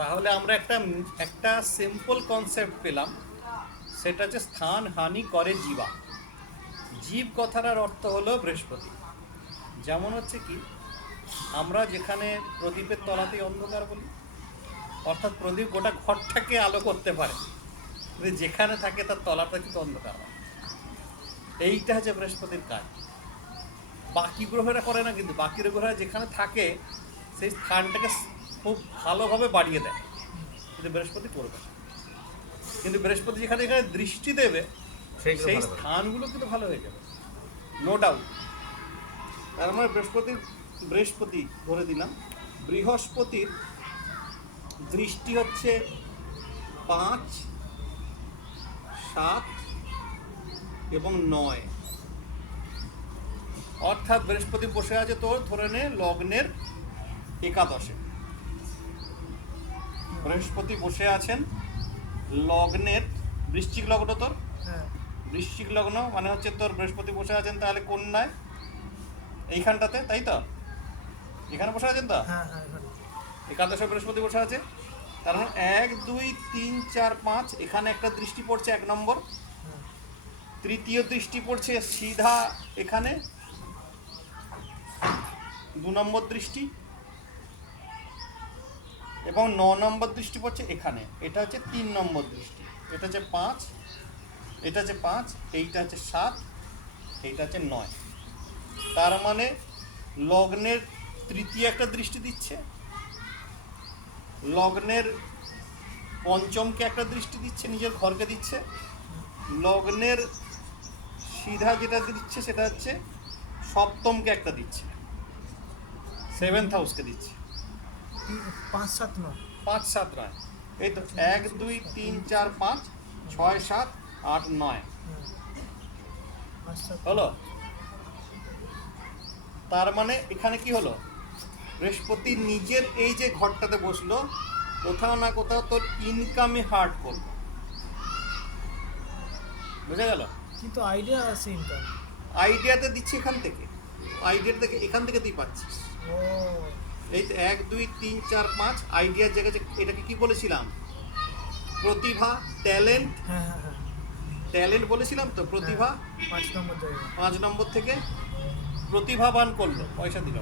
তাহলে আমরা একটা একটা সিম্পল কনসেপ্ট পেলাম, সেটা হচ্ছে স্থান হানি করে জীবা। জীব কথাটার অর্থ হলো বৃহস্পতি। যেমন হচ্ছে কি, আমরা যেখানে প্রদীপের তলাতেই অন্ধকার বলি, অর্থাৎ প্রদীপ গোটা ঘরটাকে আলো করতে পারে, কিন্তু যেখানে থাকে তার তলাটা কিন্তু অন্ধকার হয়। এইটা হচ্ছে বৃহস্পতির কাজ। বাকি গ্রহেরা করে না, কিন্তু বাকি গ্রহরা যেখানে থাকে সেই স্থানটাকে খুব ভালোভাবে বাড়িয়ে দেয়, কিন্তু বৃহস্পতি করবে না। কিন্তু বৃহস্পতি যেখানে যেখানে দৃষ্টি দেবে সেই স্থানগুলো কিন্তু ভালো হয়ে যাবে, নো ডাউট। তার মানে বৃহস্পতি ধরে দিলাম, বৃহস্পতির দৃষ্টি হচ্ছে 5, 7 এবং 9। অর্থাৎ বৃহস্পতি বসে আছে তোর ধরে নে লগ্নের একাদশে। বৃহস্পতি বসে আছেন লগ্নের, বৃশ্চিক লগ্ন তোর, বৃশ্চিক লগ্ন মানে হচ্ছে তোর বৃহস্পতি বসে আছেন তাহলে কন্যায়, এইখানটাতে, তাই তো? এখানে বসে আছেন তো, একাদশে বৃহস্পতি বসে আছে। তার মানে 1, 2, 3, 4, 5 এখানে একটা দৃষ্টি পড়ছে 1 নম্বর, তৃতীয় দৃষ্টি পড়ছে সিধা এখানে 2 নম্বর দৃষ্টি, এবং 9 নম্বর দৃষ্টি পড়ছে এখানে, এটা হচ্ছে 3 নম্বর দৃষ্টি। এটা হচ্ছে 5, এটা হচ্ছে 5, এইটা হচ্ছে 7, এইটা হচ্ছে 9। তার মানে লগ্নের তৃতীয় একটা দৃষ্টি দিচ্ছে, লগ্নের পঞ্চমকে একটা দৃষ্টি দিচ্ছে, নিজের ঘরকে দিচ্ছে, লগ্নের সিধা যেটা দিচ্ছে সেটা হচ্ছে সপ্তমকে একটা দিচ্ছে, 7th হাউসকে দিচ্ছে। 5, 7, 9, 5, 7 নয়, এই তো 1, 2, 3, 4, 5, 6, 7, 8, 9 হলো। তার মানে এখানে কি হলো, বৃহস্পতি নিজের এই যে ঘরটাতে বসলো, কোথাও না কোথাও তোর ইনকামে হার্ট করলো, বুঝা গেল? কিন্তু আইডিয়া আছে ইনকাম। আইডিয়াতে দিচ্ছে এখান থেকে, আইডিয়া থেকে এখান থেকে তুই পাচ্ছিস। ও এই তো 1, 2, 3, 4, 5 আইডিয়ার জায়গায় এটাকে কি বলেছিলাম, প্রতিভা, ট্যালেন্ট। হ্যাঁ, ট্যালেন্ট বলেছিলাম তো, প্রতিভা 5 নম্বর জায়গা। 5 নম্বর থেকে প্রতিভাবান করলো, পয়সা দিল।